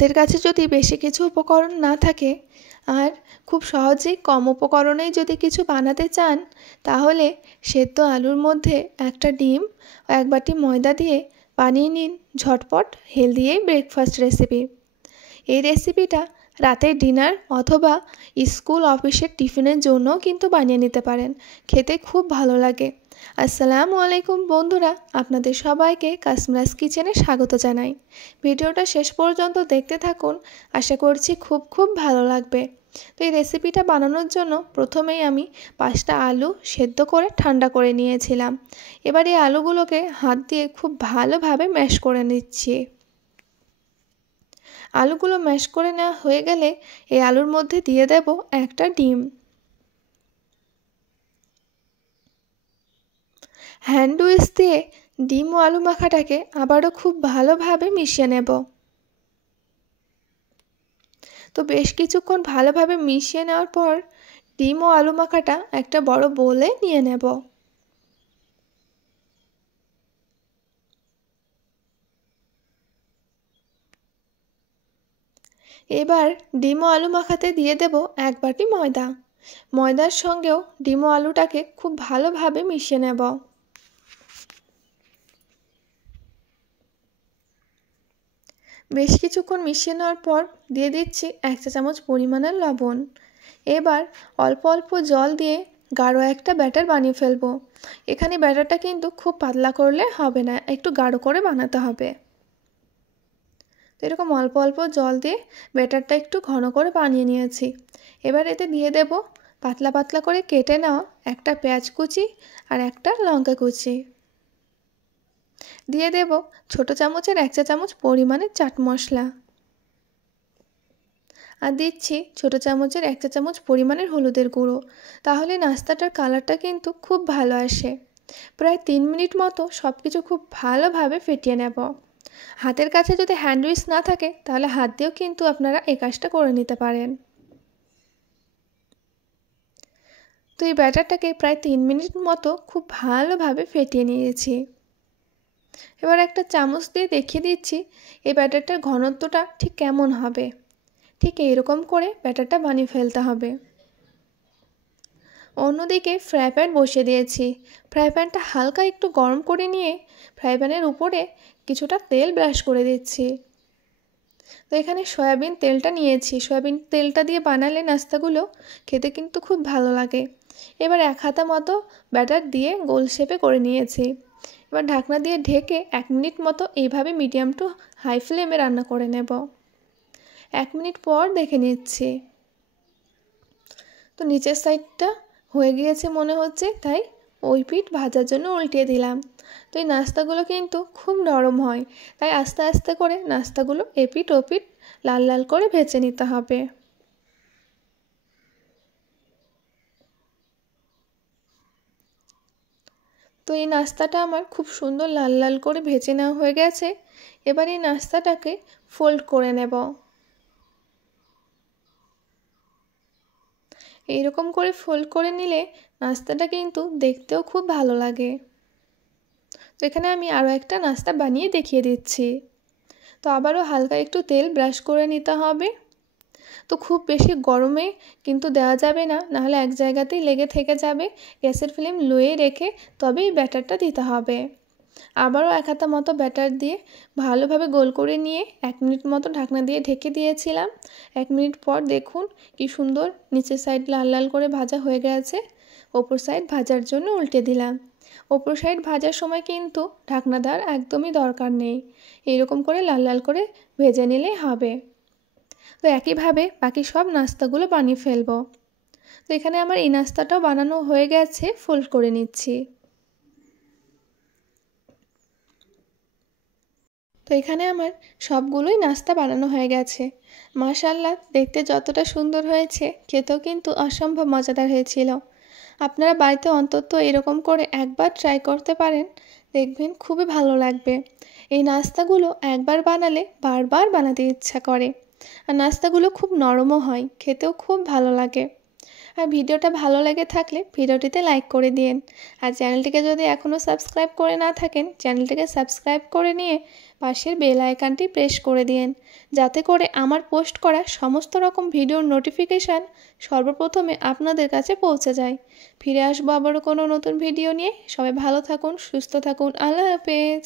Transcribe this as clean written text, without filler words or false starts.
হাতের কাছে যদি বেশি কিছু উপকরণ না থাকে আর খুব সহজেই কম উপকরণেই যদি কিছু বানাতে চান, তাহলে সেদ্ধ আলুর মধ্যে একটা ডিম ও 1 বাটি ময়দা দিয়ে বানিয়ে নিন ঝটপট হেলদি এই ব্রেকফাস্ট রেসিপি। এই রেসিপিটা রাতের ডিনার অথবা স্কুল অফিসের টিফিনের জন্যও কিন্তু বানিয়ে নিতে পারেন, খেতে খুব ভালো লাগে। আসসালামু আলাইকুম বন্ধুরা, আপনাদের সবাইকে কাসমিরাস কিচেনে স্বাগত জানাই। ভিডিওটা শেষ পর্যন্ত দেখতে থাকুন, আশা করছি খুব ভালো লাগবে। তো এই রেসিপিটা বানানোর জন্য প্রথমেই আমি 5টা আলু সেদ্ধ করে ঠান্ডা করে নিয়েছিলাম। এবার এই আলুগুলোকে হাত দিয়ে খুব ভালোভাবে ম্যাশ করে নিচ্ছি। আলুগুলো ম্যাশ করে নেওয়া হয়ে গেলে এই আলুর মধ্যে দিয়ে দেব একটা ডিম। হ্যান্ড উইচ দিয়ে ডিম ও আলু মাখাটাকে আবারও খুব ভালোভাবে মিশিয়ে নেব। তো বেশ কিছুক্ষণ ভালোভাবে মিশিয়ে নেওয়ার পর ডিম ও আলু মাখাটা একটা বড় বোলে নিয়ে নেব। এবার ডিম ও আলু মাখাতে দিয়ে দেব 1 বাটি ময়দা। ময়দার সঙ্গেও ডিম ও আলুটাকে খুব ভালোভাবে মিশিয়ে নেব। বেশ কিছুক্ষণ মিশিয়ে নেওয়ার পর দিয়ে দিচ্ছি 1 চা চামচ পরিমাণের লবণ। এবার অল্প অল্প জল দিয়ে গাঢ় একটা ব্যাটার বানিয়ে ফেলবো। এখানে ব্যাটারটা কিন্তু খুব পাতলা করলে হবে না, একটু গাঢ় করে বানাতে হবে। তো এরকম অল্প অল্প জল দিয়ে ব্যাটারটা একটু ঘন করে বানিয়ে নিয়েছি। এবার এতে দিয়ে দেব পাতলা পাতলা করে কেটে নেওয়া একটা পেঁয়াজ কুচি আর একটা লঙ্কা কুচি। দিয়ে দেব ছোট চামচের 1 চা চামচ পরিমাণে চাট মশলা। আর দিচ্ছি ছোট চামচের 1 চা চামচ পরিমাণের হলুদের গুঁড়ো। তাহলে নাস্তাটার কালারটা কিন্তু খুব ভালো আসে। প্রায় 3 মিনিট মতো সব কিছু খুব ভালোভাবে ফেটিয়ে নেব। হাতের কাছে যদি হ্যান্ড উইচ না থাকে তাহলে হাত দিয়েও কিন্তু আপনারা এই কাজটা করে নিতে পারেন। তো এই ব্যাটারটাকে প্রায় 3 মিনিট মতো খুব ভালোভাবে ফেটিয়ে নিয়েছি। এবার একটা চামচ দিয়ে দেখিয়ে দিচ্ছি এই ব্যাটারটার ঘনত্বটা ঠিক কেমন হবে। ঠিক এইরকম করে ব্যাটারটা বানিয়ে ফেলতে হবে। অন্যদিকে ফ্রাই প্যান বসিয়ে দিয়েছি। ফ্রাই প্যানটা হালকা একটু গরম করে নিয়ে ফ্রাই প্যানের উপরে কিছুটা তেল ব্রাশ করে দিচ্ছি। তো এখানে সয়াবিন তেলটা নিয়েছি। সয়াবিন তেলটা দিয়ে বানালে নাস্তাগুলো খেতে কিন্তু খুব ভালো লাগে। এবার 1 হাতা মতো ব্যাটার দিয়ে গোল শেপে করে নিয়েছি। এবার ঢাকনা দিয়ে ঢেকে 1 মিনিট মতো এইভাবে মিডিয়াম টু হাই ফ্লেমে রান্না করে নেব। 1 মিনিট পর দেখে নিচ্ছি। তো নিচের সাইডটা হয়ে গিয়েছে মনে হচ্ছে, তাই ওই পিঠ ভাজার জন্য উল্টিয়ে দিলাম। তো এই নাস্তাগুলো কিন্তু খুব নরম হয়, তাই আস্তে আস্তে করে নাস্তাগুলো এপিঠ ওপিঠ লাল লাল করে ভেজে নিতে হবে। তো এই নাস্তাটা আমার খুব সুন্দর লাল লাল করে ভেজে নেওয়া হয়ে গেছে। এবার এই নাস্তাটাকে ফোল্ড করে নেব। এইরকম করে ফোল্ড করে নিলে নাস্তাটা কিন্তু দেখতেও খুব ভালো লাগে। তো এখানে আমি আরও একটা নাস্তা বানিয়ে দেখিয়ে দিচ্ছি। তো আবারও হালকা একটু তেল ব্রাশ করে নিতে হবে। তো খুব বেশি গরমে কিন্তু দেওয়া যাবে না, নাহলে এক জায়গাতেই লেগে থেকে যাবে। গ্যাসের ফ্লেম লোয়ে রেখে তবেই ব্যাটারটা দিতে হবে। আবারও 1 হাতা মতো ব্যাটার দিয়ে ভালোভাবে গোল করে নিয়ে 1 মিনিট মতো ঢাকনা দিয়ে ঢেকে দিয়েছিলাম। 1 মিনিট পর দেখুন কি সুন্দর নিচের সাইড লাল লাল করে ভাজা হয়ে গেছে। ওপর সাইড ভাজার জন্য উল্টে দিলাম। ওপর সাইড ভাজার সময় কিন্তু ঢাকনা দেওয়ার একদমই দরকার নেই, এইরকম করে লাল লাল করে ভেজে নিলেই হবে। তো একইভাবে বাকি সব নাস্তাগুলো বানিয়ে ফেলবো। তো এখানে আমার এই নাস্তাটাও বানানো হয়ে গেছে, ফোল্ড করে নিচ্ছি। তো এখানে আমার সবগুলোই নাস্তা বানানো হয়ে গেছে। মাশাআল্লাহ, দেখতে যতটা সুন্দর হয়েছে খেতেও কিন্তু অসম্ভব মজাদার হয়েছিল। আপনারা বাড়িতে অন্তত এরকম করে একবার ট্রাই করতে পারেন, দেখবেন খুবই ভালো লাগবে। এই নাস্তাগুলো একবার বানালে বারবার বানাতে ইচ্ছা করে। আর নাস্তাগুলো খুব নরমও হয়, খেতেও খুব ভালো লাগে। আর ভিডিওটা ভালো লেগে থাকলে ভিডিওটিতে লাইক করে দিন। আর চ্যানেলটিকে যদি এখনও সাবস্ক্রাইব করে না থাকেন, চ্যানেলটিকে সাবস্ক্রাইব করে নিয়ে পাশের বেল আইকনটি প্রেস করে দিন, যাতে করে আমার পোস্ট করা সমস্ত রকম ভিডিওর নোটিফিকেশান সর্বপ্রথমে আপনাদের কাছে পৌঁছে যায়। ফিরে আসবো আবারও কোনো নতুন ভিডিও নিয়ে। সবাই ভালো থাকুন, সুস্থ থাকুন। আল্লাহ হাফেজ।